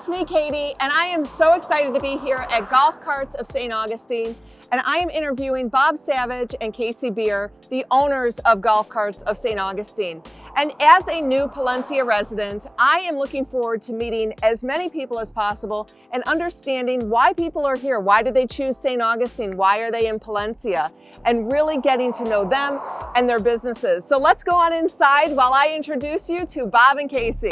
it's me, Kati, and I am so excited to be here at Golf Carts of St. Augustine, and I am interviewing Bob Savage and Casey Bierer, the owners of Golf Carts of St. Augustine. And as a new Palencia resident, I am looking forward to meeting as many people as possible and understanding why people are here. Why did they choose St. Augustine? Why are they in Palencia? And really getting to know them and their businesses. So let's go on inside while I introduce you to Bob and Casey.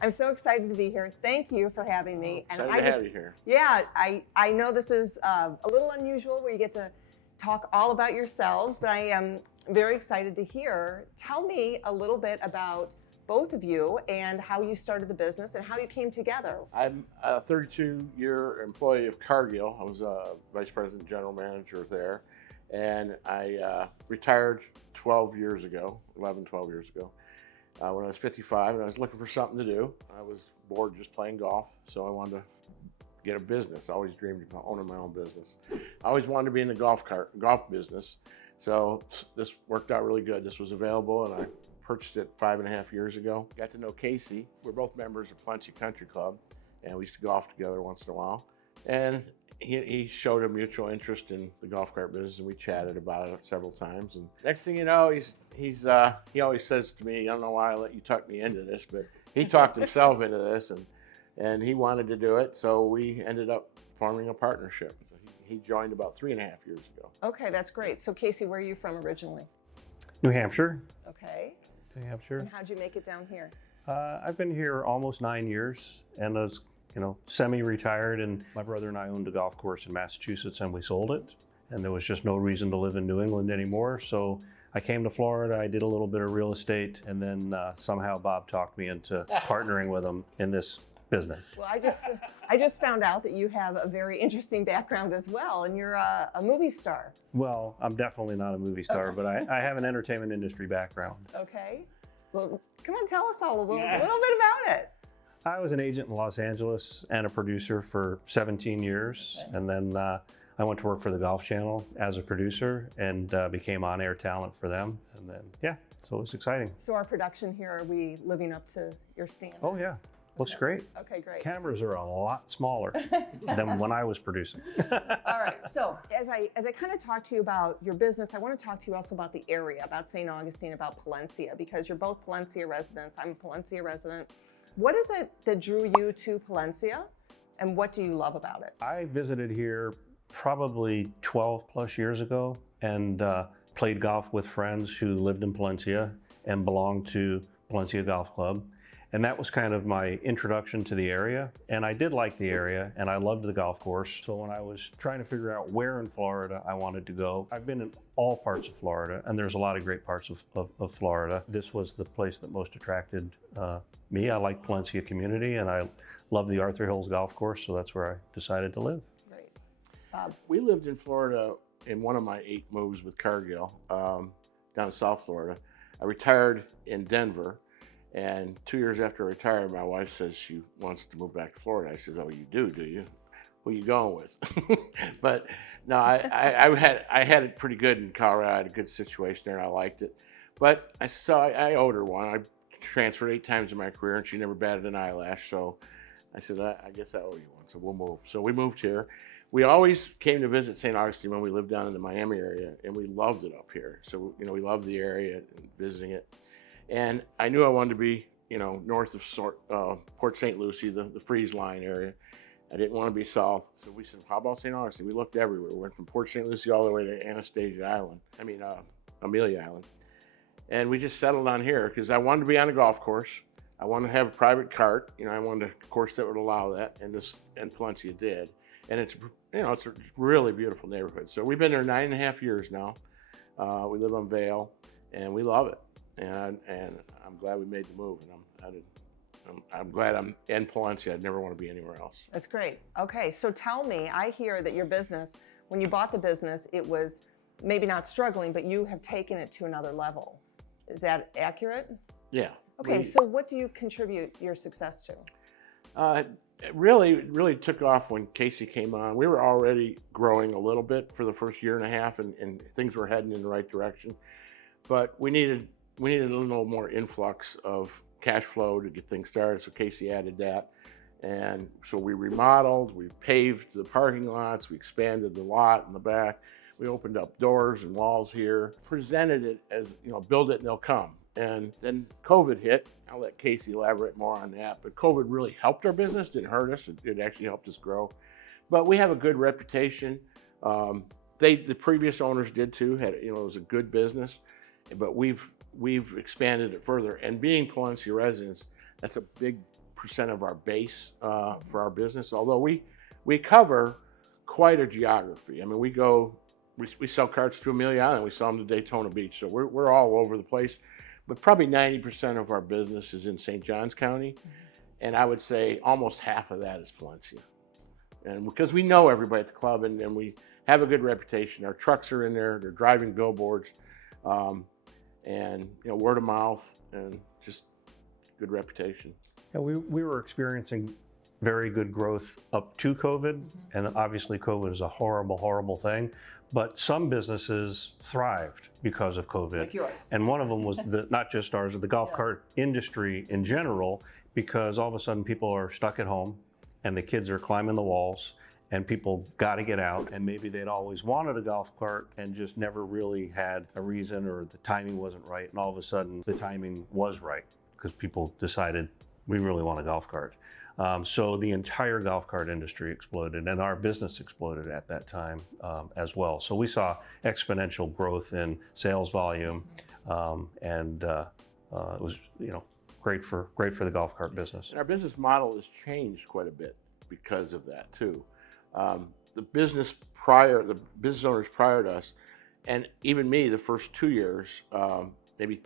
I'm so excited to be here. Thank you for having me. And excited to have you here. Yeah, I know this is a little unusual where you get to talk all about yourselves, but I am very excited to hear. Tell me a little bit about both of you and how you started the business and how you came together. I'm a 32-year employee of Cargill. I was a vice president general manager there, and I retired 12 years ago. When I was 55, and I was looking for something to do. I was bored just playing golf, so I wanted to get a business. I always dreamed of owning my own business. I always wanted to be in the golf business, so this worked out really good. This was available, and I purchased it 5.5 years ago. Got to know Casey. We're both members of Palencia Country Club, and we used to golf together once in a while. And he showed a mutual interest in the golf cart business, and we chatted about it several times. And next thing you know, he always says to me, I don't know why I let you talk me into this, but he talked himself into this, and he wanted to do it, so we ended up forming a partnership. So he joined about 3.5 years ago. Okay, that's great. So Casey, where are you from originally? New Hampshire. Okay. New Hampshire. And how'd you make it down here? I've been here almost 9 years, and I was semi-retired, and my brother and I owned a golf course in Massachusetts, and we sold it, and there was just no reason to live in New England anymore. So I came to Florida, I did a little bit of real estate, and then somehow Bob talked me into partnering with him in this business. Well, I just found out that you have a very interesting background as well, and you're a movie star. Well, I'm definitely not a movie star, but I have an entertainment industry background. Okay. Well, come on, tell us all a little bit about it. I was an agent in Los Angeles and a producer for 17 years. Okay. And then I went to work for the Golf Channel as a producer and became on-air talent for them. And then, yeah, so it was exciting. So our production here, are we living up to your standards? Oh, yeah. Looks great. Okay, great. Cameras are a lot smaller than when I was producing. All right, so as I kind of talk to you about your business, I want to talk to you also about the area, about St. Augustine, about Palencia, because you're both Palencia residents. I'm a Palencia resident. What is it that drew you to Palencia, and what do you love about it? I visited here probably 12 plus years ago and played golf with friends who lived in Palencia and belonged to Palencia Golf Club. And that was kind of my introduction to the area. And I did like the area, and I loved the golf course. So when I was trying to figure out where in Florida I wanted to go, I've been in all parts of Florida, and there's a lot of great parts of Florida. This was the place that most attracted me. I like Palencia community, and I love the Arthur Hills Golf Course, so that's where I decided to live. Great. Bob? We lived in Florida in one of my 8 moves with Cargill, down in South Florida. I retired in Denver. And 2 years after I retired, my wife says she wants to move back to Florida. I said, "Oh, you do you? Who are you going with?" But no, I had it pretty good in Colorado. I had a good situation there, and I liked it. But I owed her one. I transferred 8 times in my career, and she never batted an eyelash. So I said, I guess I owe you one. So we'll move. So we moved here. We always came to visit St. Augustine when we lived down in the Miami area, and we loved it up here. So we loved the area and visiting it. And I knew I wanted to be, north of Port St. Lucie, the freeze line area. I didn't want to be south. So we said, how about St. Augustine? We looked everywhere. We went from Port St. Lucie all the way to Amelia Island. And we just settled on here because I wanted to be on a golf course. I wanted to have a private cart. I wanted a course that would allow that, and Palencia did. And it's a really beautiful neighborhood. So we've been there 9.5 years now. We live on Vail, and we love it. And I'm glad we made the move, and I'm glad I'm in Palencia. I'd never want to be anywhere else. That's great. Okay, so tell me, I hear that your business, when you bought the business, it was maybe not struggling, but you have taken it to another level. Is that accurate? Yeah. Okay, so what do you contribute your success to? It really took off when Casey came on. We were already growing a little bit for the first year and a half, and things were heading in the right direction. But we needed a little more influx of cash flow to get things started, so Casey added that. And so we remodeled, we paved the parking lots, we expanded the lot in the back, we opened up doors and walls here, presented it as, build it and they'll come. And then COVID hit. I'll let Casey elaborate more on that. But COVID really helped our business, didn't hurt us. It actually helped us grow. But we have a good reputation. The previous owners did too. It was a good business. But we've expanded it further. And being Palencia residents, that's a big percent of our base for our business. Although we cover quite a geography. I mean, we sell carts to Amelia Island. We sell them to Daytona Beach. So we're all over the place. But probably 90% of our business is in St. Johns County, and I would say almost half of that is Palencia. And because we know everybody at the club, and we have a good reputation. Our trucks are in there; they're driving billboards, and word of mouth, and just good reputation. Yeah, we were experiencing very good growth up to COVID, and obviously COVID is a horrible, horrible thing. But some businesses thrived because of COVID. Like yours. And one of them was not just ours, the golf cart industry in general, because all of a sudden people are stuck at home and the kids are climbing the walls and people got to get out, and maybe they'd always wanted a golf cart and just never really had a reason, or the timing wasn't right, and all of a sudden the timing was right because people decided we really want a golf cart. So the entire golf cart industry exploded, and our business exploded at that time as well. So we saw exponential growth in sales volume, and it was great for the golf cart business. And our business model has changed quite a bit because of that too. The business owners prior to us, and even me, the first 2 years, maybe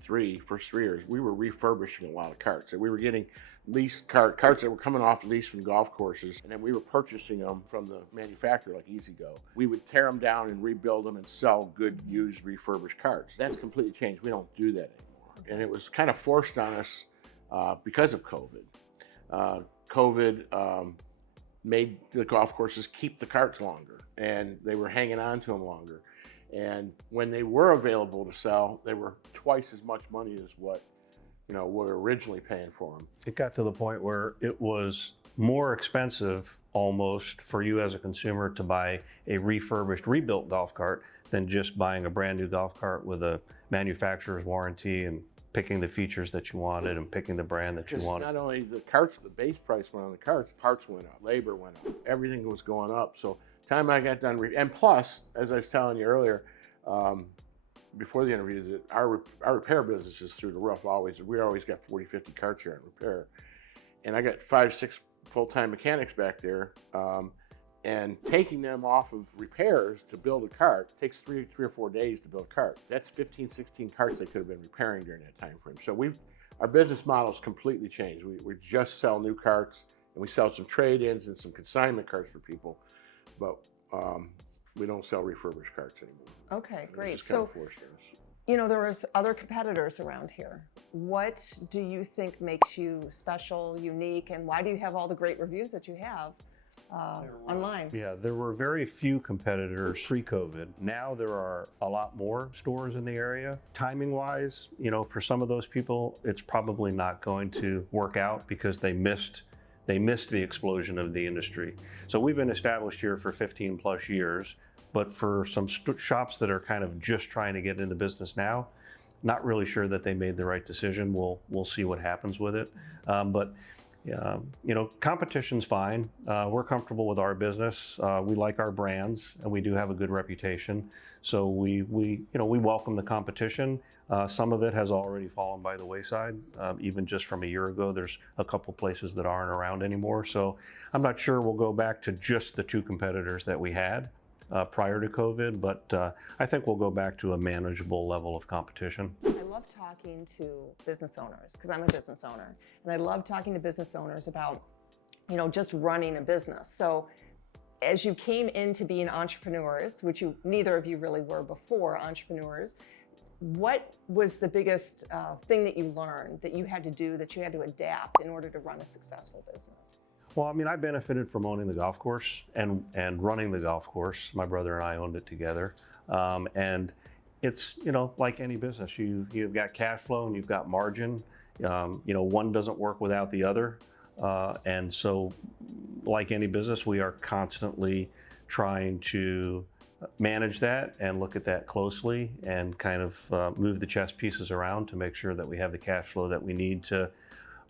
first 3 years, we were refurbishing a lot of carts. And we were getting leased carts that were coming off lease from golf courses, and then we were purchasing them from the manufacturer like E-Z-Go. We would tear them down and rebuild them and sell good used refurbished carts. That's completely changed. We don't do that anymore. And it was kind of forced on us because of COVID. COVID made the golf courses keep the carts longer, and they were hanging on to them longer. And when they were available to sell, they were twice as much money as what we're originally paying for them. It got to the point where it was more expensive almost for you as a consumer to buy a refurbished, rebuilt golf cart than just buying a brand new golf cart with a manufacturer's warranty and picking the features that you wanted and picking the brand that you wanted. Not only the carts, the base price went on the carts, parts went up, labor went up, everything was going up. So time I got done, and plus, as I was telling you earlier, before the interview, that our repair business is through the roof always. We always got 40, 50 carts here in repair. And I got 5, 6 full-time mechanics back there, and taking them off of repairs to build a cart takes 3 or 4 days to build a cart. That's 15, 16 carts they could have been repairing during that time frame. So our business model's completely changed. We just sell new carts, and we sell some trade-ins and some consignment carts for people, but we don't sell refurbished carts anymore. Okay, great. So, there was other competitors around here. What do you think makes you special, unique, and why do you have all the great reviews that you have online? Yeah, there were very few competitors pre-COVID. Now there are a lot more stores in the area. Timing-wise, for some of those people, it's probably not going to work out because they missed the explosion of the industry. So we've been established here for 15 plus years, but for some shops that are kind of just trying to get into business now, not really sure that they made the right decision. We'll see what happens with it. But competition's fine. We're comfortable with our business. We like our brands, and we do have a good reputation. So we welcome the competition. Some of it has already fallen by the wayside. Even just from a year ago, there's a couple places that aren't around anymore. So I'm not sure we'll go back to just the 2 competitors that we had prior to COVID, but I think we'll go back to a manageable level of competition. I love talking to business owners because I'm a business owner, and I love talking to business owners about, just running a business. So as you came into being entrepreneurs, which neither of you really were before entrepreneurs, what was the biggest thing that you learned that you had to do, that you had to adapt in order to run a successful business? Well, I mean, I benefited from owning the golf course and running the golf course. My brother and I owned it together. And it's, like any business, you've got cash flow and you've got margin. One doesn't work without the other. And so like any business, we are constantly trying to manage that and look at that closely and kind of move the chess pieces around to make sure that we have the cash flow that we need to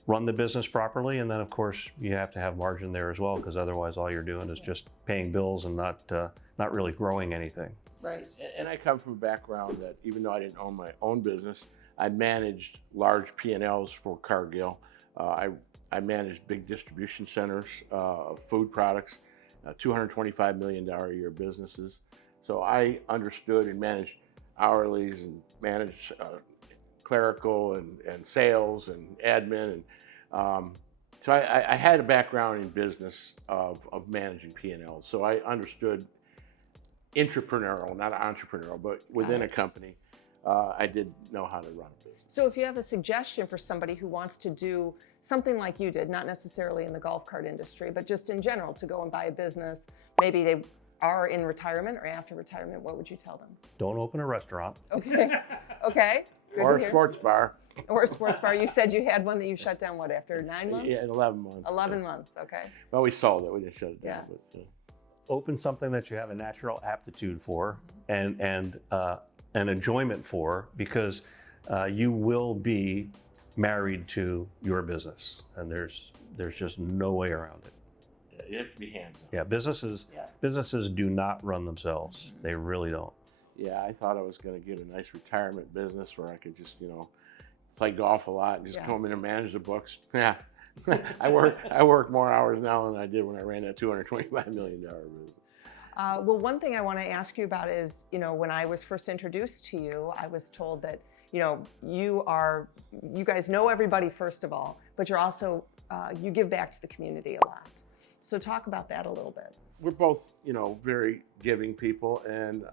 run the business properly. And then of course you have to have margin there as well, because otherwise all you're doing is just paying bills and not really growing anything. Right. And I come from a background that even though I didn't own my own business, I managed large P&Ls for Cargill. I managed big distribution centers of food products, $225 million a year businesses. So I understood and managed hourlies and managed clerical and sales and admin. And so I had a background in business of managing P&Ls. So I understood intrapreneurial, not entrepreneurial, but within a company, I did know how to run a business. So if you have a suggestion for somebody who wants to do something like you did, not necessarily in the golf cart industry, but just in general, to go and buy a business, maybe they are in retirement or after retirement, what would you tell them? Don't open a restaurant. Okay. Okay. Good Or to a hear. sports bar. Or a sports bar. You said you had one that you shut down, what, after 9 months? Yeah, 11 months. 11 months, okay. Well, we sold it. We didn't shut it down. Yeah. But, Open something that you have a natural aptitude for and an enjoyment for, because you will be married to your business, and there's just no way around it. yeah, you have to be hands-on. Yeah, businesses do not run themselves. They really don't. Yeah, I thought I was going to get a nice retirement business where I could just, play golf a lot and just come in and manage the books. Yeah. I work more hours now than I did when I ran that $225 million business. Well, one thing I want to ask you about is, when I was first introduced to you, I was told that, you guys know everybody first of all, but you're also, you give back to the community a lot. So talk about that a little bit. We're both, very giving people, and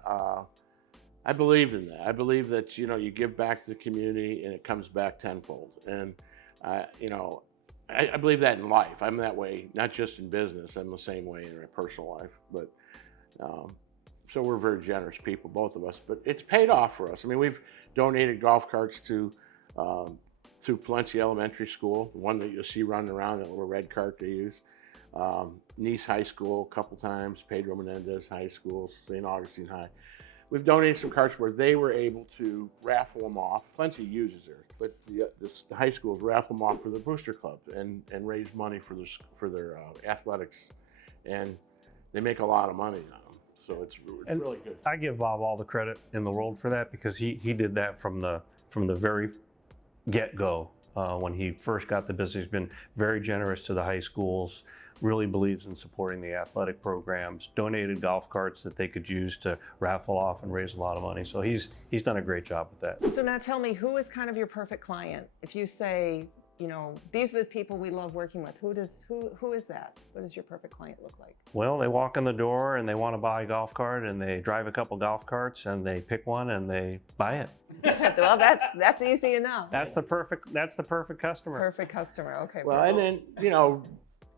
I believe in that. I believe that, you give back to the community and it comes back tenfold. And, I believe that in life. I'm that way, not just in business. I'm the same way in my personal life. But so we're very generous people, both of us. But it's paid off for us. I mean, we've donated golf carts to Palencia Elementary School, the one that you'll see running around, that little red cart they use. Nice High School a couple times, Pedro Menendez High School, St. Augustine High. We've donated some carts where they were able to raffle them off. Palencia uses theirs, but the high schools raffle them off for the booster clubs and raise money for their athletics, and they make a lot of money on them. So it's really good. I give Bob all the credit in the world for that, because he did that from the very get-go. When he first got the business, he's been very generous to the high schools, really believes in supporting the athletic programs, donated golf carts that they could use to raffle off and raise a lot of money. So he's done a great job with that. So now tell me, who is kind of your perfect client? If you say, these are the people we love working with, who is that? What does your perfect client look like? Well, they walk in the door and they want to buy a golf cart, and they drive a couple golf carts and they pick one and they buy it. Well, that's easy enough. That's the perfect customer. Perfect customer. Okay. Well, and then,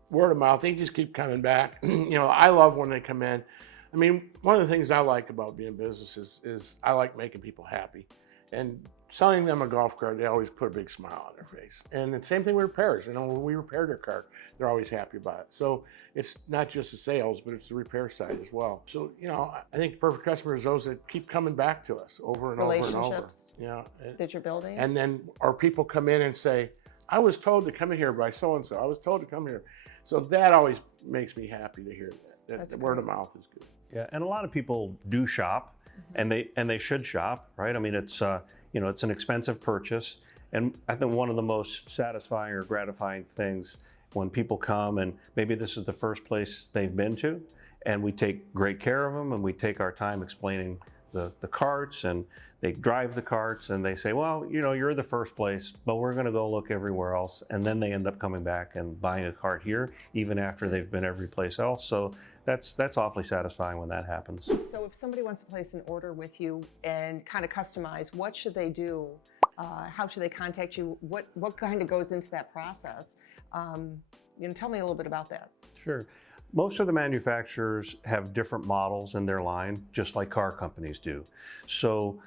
word of mouth, they just keep coming back. I love when they come in. I mean, one of the things I like about being in business is I like making people happy. And selling them a golf cart, they always put a big smile on their face. And the same thing with repairs. When we repair their cart, they're always happy about it. So it's not just the sales, but it's the repair side as well. So, I think perfect customers are those that keep coming back to us over and over and over. Relationships that you're building. And then, or people come in and say, I was told to come in here by so-and-so. I was told to come here. So that always makes me happy to hear that. The word of mouth is good. Yeah, and a lot of people do shop, and they should shop, right? I mean, it's it's an expensive purchase, and I think one of the most satisfying or gratifying things when people come and maybe this is the first place they've been to, and we take great care of them, and we take our time explaining the carts, and they drive the carts, and they say, well, you're the first place, but we're going to go look everywhere else. And then they end up coming back and buying a cart here, even after they've been every place else. So that's awfully satisfying when that happens. So if somebody wants to place an order with you and kind of customize, what should they do? How should they contact you? What kind of goes into that process? Tell me a little bit about that. Sure. Most of the manufacturers have different models in their line, just like car companies do. So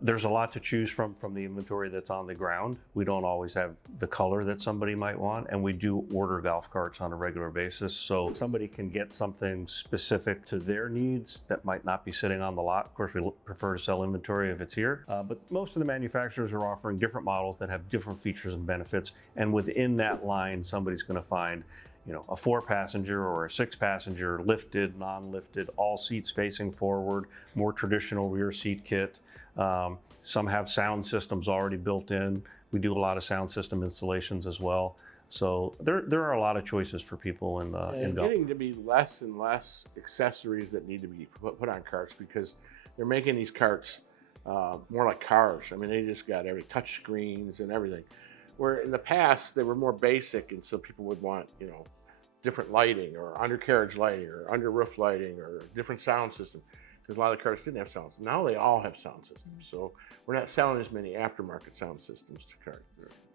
there's a lot to choose from the inventory that's on the ground. We don't always have the color that somebody might want, and we do order golf carts on a regular basis. So somebody can get something specific to their needs that might not be sitting on the lot. Of course, we prefer to sell inventory if it's here, but most of the manufacturers are offering different models that have different features and benefits. And within that line, somebody's going to find a 4-passenger or a 6-passenger, lifted, non-lifted, all seats facing forward, more traditional rear seat kit. Some have sound systems already built in. We do a lot of sound system installations as well. So there are a lot of choices for people in golf. Getting to be less and less accessories that need to be put on carts, because they're making these carts more like cars. I mean, they just got every touch screens and everything. Where in the past they were more basic, and so people would want different lighting or undercarriage lighting or under roof lighting or different sound system, because a lot of the cars didn't have sound. Now they all have sound systems. So we're not selling as many aftermarket sound systems to cars.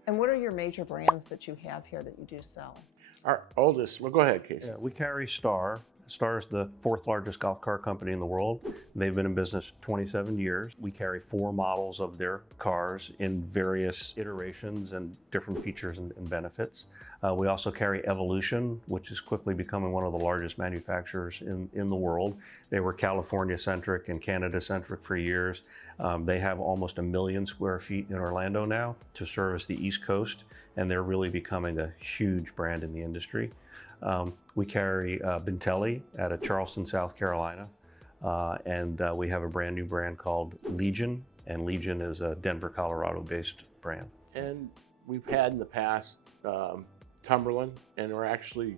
And what are your major brands that you have here that you do sell? Our oldest, well, go ahead, Casey. Yeah, we carry Star. Star is the 4th largest golf car company in the world. They've been in business 27 years. We carry 4 models of their cars in various iterations and different features and benefits. We also carry Evolution, which is quickly becoming one of the largest manufacturers in the world. They were California-centric and Canada-centric for years. They have almost 1 million square feet in Orlando now to service the East Coast, and they're really becoming a huge brand in the industry. We carry Bintelli out of Charleston, South Carolina, and we have a brand new brand called Legion, and Legion is a Denver, Colorado-based brand. And we've had in the past Cumberland, and we're actually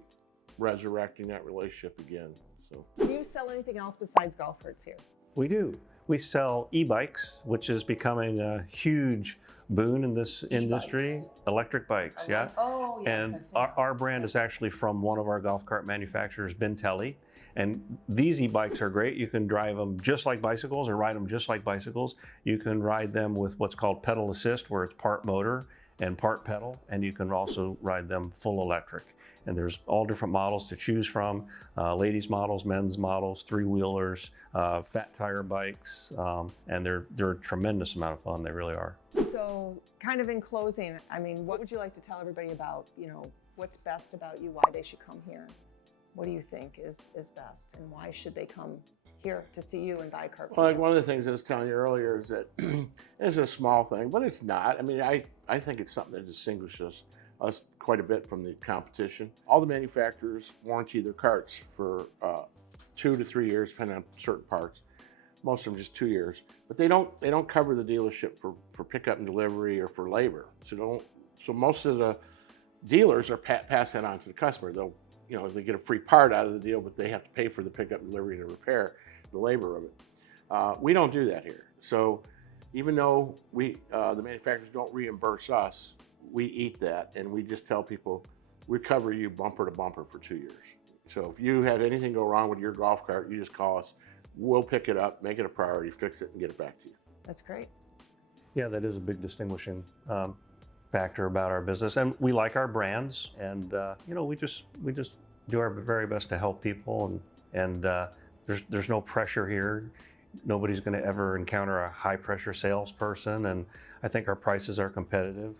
resurrecting that relationship again. So, do you sell anything else besides golf carts here? We do. We sell e-bikes, which is becoming a huge boon in this industry. Electric bikes, yeah. Oh, yes. And our brand is actually from one of our golf cart manufacturers, Bintelli. And these e-bikes are great. You can drive them just like bicycles or ride them just like bicycles. You can ride them with what's called pedal assist, where it's part motor and part pedal. And you can also ride them full electric. And there's all different models to choose from, ladies models, men's models, 3-wheelers, fat tire bikes, and they're a tremendous amount of fun. They really are. So kind of in closing, I mean, what would you like to tell everybody about, what's best about you, why they should come here? What do you think is best, and why should they come here to see you and buy a cart? Well, like one of the things I was telling you earlier is that it's a small thing, but it's not. I mean, I think it's something that distinguishes us quite a bit from the competition. All the manufacturers warranty their carts for 2 to 3 years, depending on certain parts. Most of them just 2 years, but they don't cover the dealership for pickup and delivery or for labor. So most of the dealers are pass that on to the customer. They'll they get a free part out of the deal, but they have to pay for the pickup, delivery, and the repair, the labor of it. We don't do that here. So even though the manufacturers don't reimburse us, we eat that, and we just tell people we cover you bumper to bumper for 2 years. So if you have anything go wrong with your golf cart, you just call us. We'll pick it up, make it a priority, fix it, and get it back to you. That's great. Yeah, that is a big distinguishing factor about our business, and we like our brands, and we just do our very best to help people, and there's no pressure here. Nobody's going to ever encounter a high pressure salesperson, and I think our prices are competitive,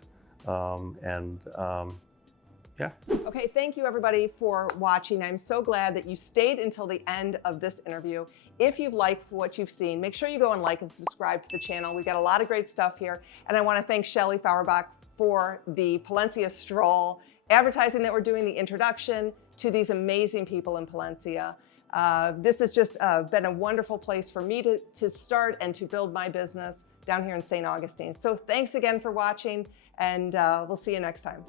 yeah. Okay, thank you everybody for watching. I'm so glad that you stayed until the end of this interview. If you've liked what you've seen, make sure you go and like and subscribe to the channel. We've got a lot of great stuff here. And I want to thank Shelley Fauerbach for the Palencia stroll, advertising that we're doing, the introduction to these amazing people in Palencia. This has just been a wonderful place for me to start and to build my business down here in St. Augustine. So thanks again for watching, and we'll see you next time.